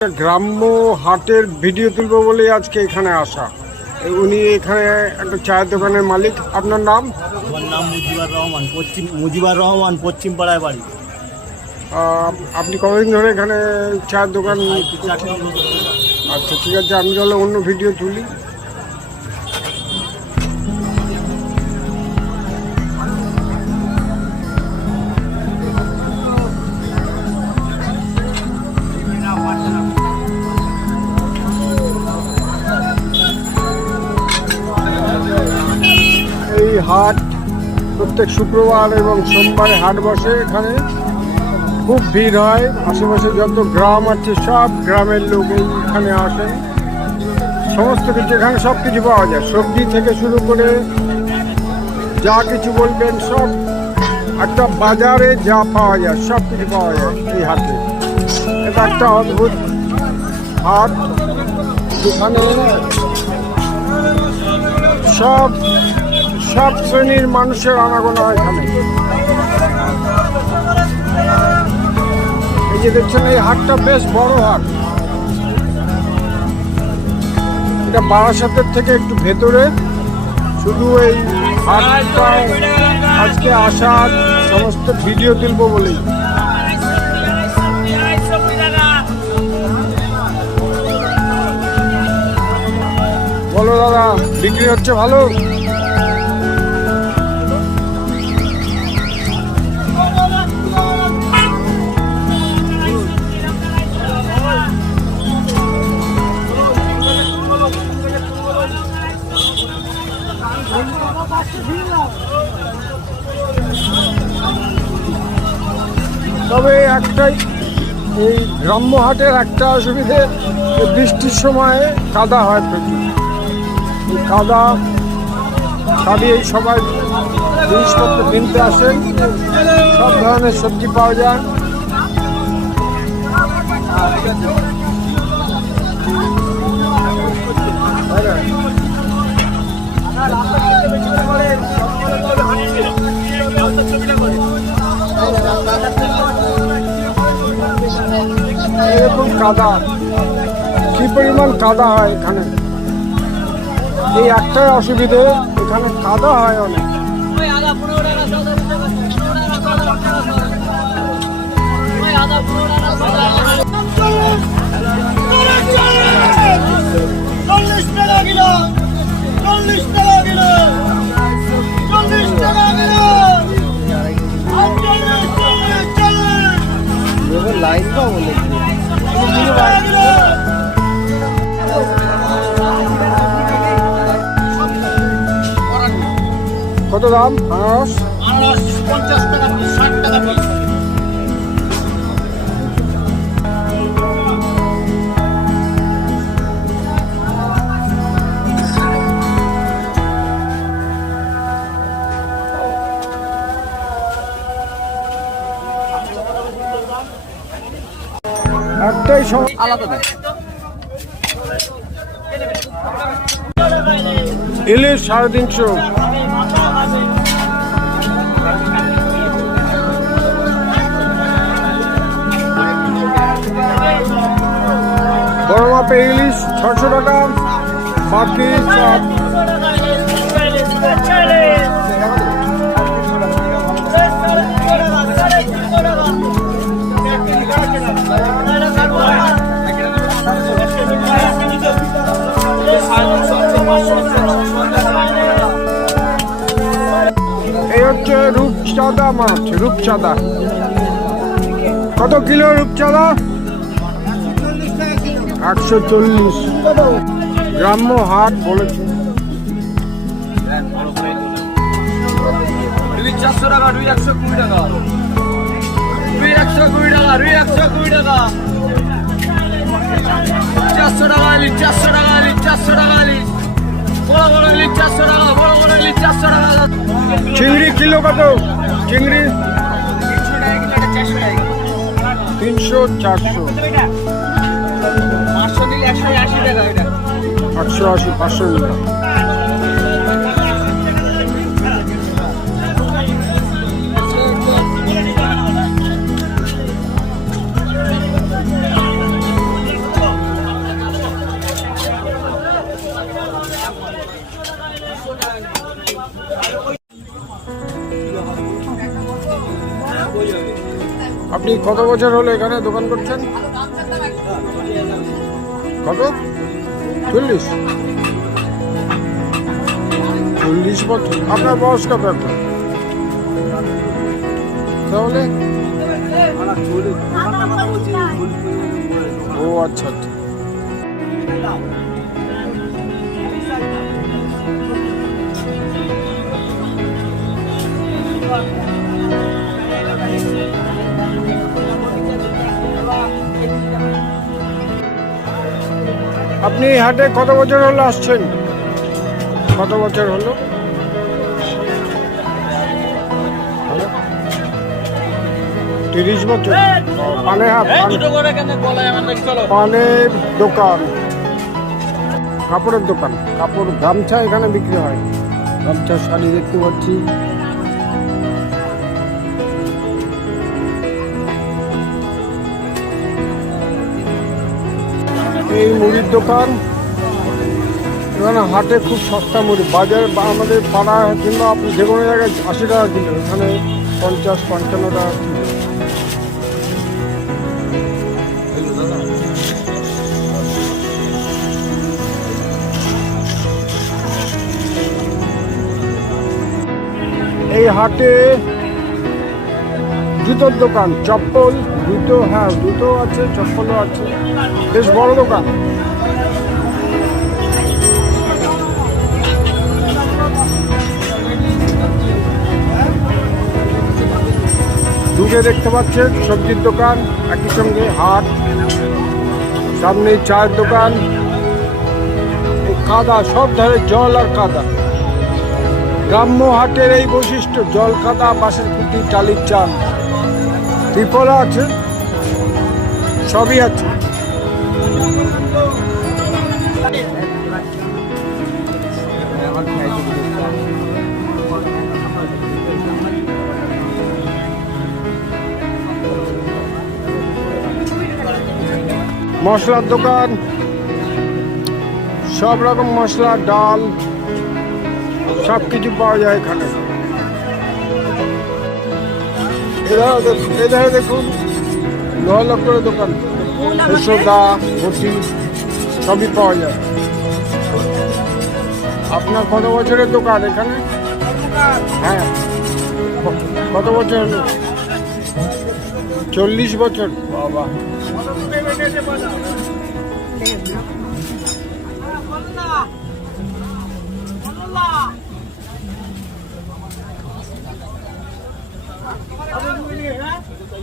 গ্রাম্য হাটের ভিডিও তুলব বলে আজকে এখানে আসা। উনি এখানে একটা চায়ের দোকানের মালিক। আপনার নাম? আমার নাম মুজিবার রহমান পশ্চিম মুজিবার রহমান পশ্চিম পাড়ায় বাড়ি আপনি কতদিন ধরে এখানে চায়ের দোকান আচ্ছা ঠিক আছে আমি তাহলে অন্য ভিডিও তুলি। হাট প্রত্যেক শুক্রবার এবং সোমবারে হাট বসে এখানে। খুব ভিড় হয়। আশেপাশে যত গ্রাম আছে, সব গ্রামের লোক এইখানে আসেন সমস্ত কিছু এখানে সব কিছু পাওয়া যায়। সবজি থেকে শুরু করে যা কিছু বলবেন সব একটা বাজারে যা পাওয়া যায়, সব কিছু পাওয়া যায় এই হাটে। এটা একটা অদ্ভুত হাট। যেখানে সব সব শ্রেণির মানুষের আনাগোনা এখানে। এই যে দেখছেন, এই হাটটা বেশ বড় হাট। এটা বারাসাতের থেকে একটু ভেতরে। শুধু এই হাটটা আজকে আসার সমস্ত ভিডিও তুলবো বলেই। বলো দাদা, বিক্রি হচ্ছে ভালো? তবে একটাই, এই গ্রাম্য হাটের একটা অসুবিধে বৃষ্টির সময় কাদা হয় প্রচুর। এই কাদা ছাড়িয়েই সবাই জিনিসপত্র কিনতে আসেন, সব ধরনের সবজি পাওয়া যায়। কাদা। কি পরিমাণ কাদা হয় এখানে? এই একটাই অসুবিধে এখানে কাদা হয় অনেক। লাইন কত দাম? আনারস আনারস পঞ্চাশ টাকা ষাট টাকা একটাই সময় ইলিশ সাড়ে তিনশো। বড় মাপে ইলিশ ছশো টাকা বাকি সব রূপচাঁদা মাছ রূপচাঁদা। কত কিলো রূপচাঁদা? একশো চল্লিশ। গ্রাম্য হাট বলেছে। চারশো টাকা একশো কুড়ি টাকা। একশো কুড়ি টাকা একশো কুড়ি টাকা। চারশো টাকা চারশো টাকা টাকা বড় বড় চারশো টাকা চারশো টাকা। চিংড়ি কিলো কত? চিংড়ি? তিনশো চারশো। আটশো আশি পাঁচশো টাকা আপনি কত বছর হলো এখানে দোকান করছেন? কত? চল্লিশ। চল্লিশ বছর। আপনার বয়স কত এখন? তাহলে? ও আচ্ছা আচ্ছা। আপনি হাটে কত বছর হলো আসছেন? কত বছর হলো? তিরিশ বছর। পানে হাট পানের দোকান। কাপড়ের দোকান। কাপড় গামছা এখানে বিক্রি হয়। গামছা শাড়ি দেখতে পাচ্ছি। এই মুড়ির দোকান। এখানে হাটে খুব সস্তা মুড়ি। বাজারে আমাদের পাড়া কিংবা আপনি যে কোনো জায়গায় আশি টাকা কিলো, এখানে পঞ্চাশ, পঞ্চান্ন টাকা কিলো। এই হাটে জুতোর দোকান, চপ্পল, জুতো হ্যাঁ জুতো আছে, চপ্পলও আছে, বেশ বড় দোকান। দূরে দেখতে পাচ্ছেন সবজির দোকান, একই সঙ্গে হাট সামনে চায়ের দোকান কাদা, সব ধারে জল আর কাদা। গ্রাম্য হাটের এই বৈশিষ্ট্য, জল, কাদা, বাঁশের খুঁটি, টালির চাল। ত্রিপলা আছে, সবই আছে। মশলার দোকান, সব রকম মশলা, ডাল সব কিছু পাওয়া যায় এখানে। দেখুন দা সবই পাওয়া যায়। আপনার কত বছরের দোকান এখানে? হ্যাঁ। কত বছর? চল্লিশ বছর। বাবা। Allah! ¿Para dónde llegaste?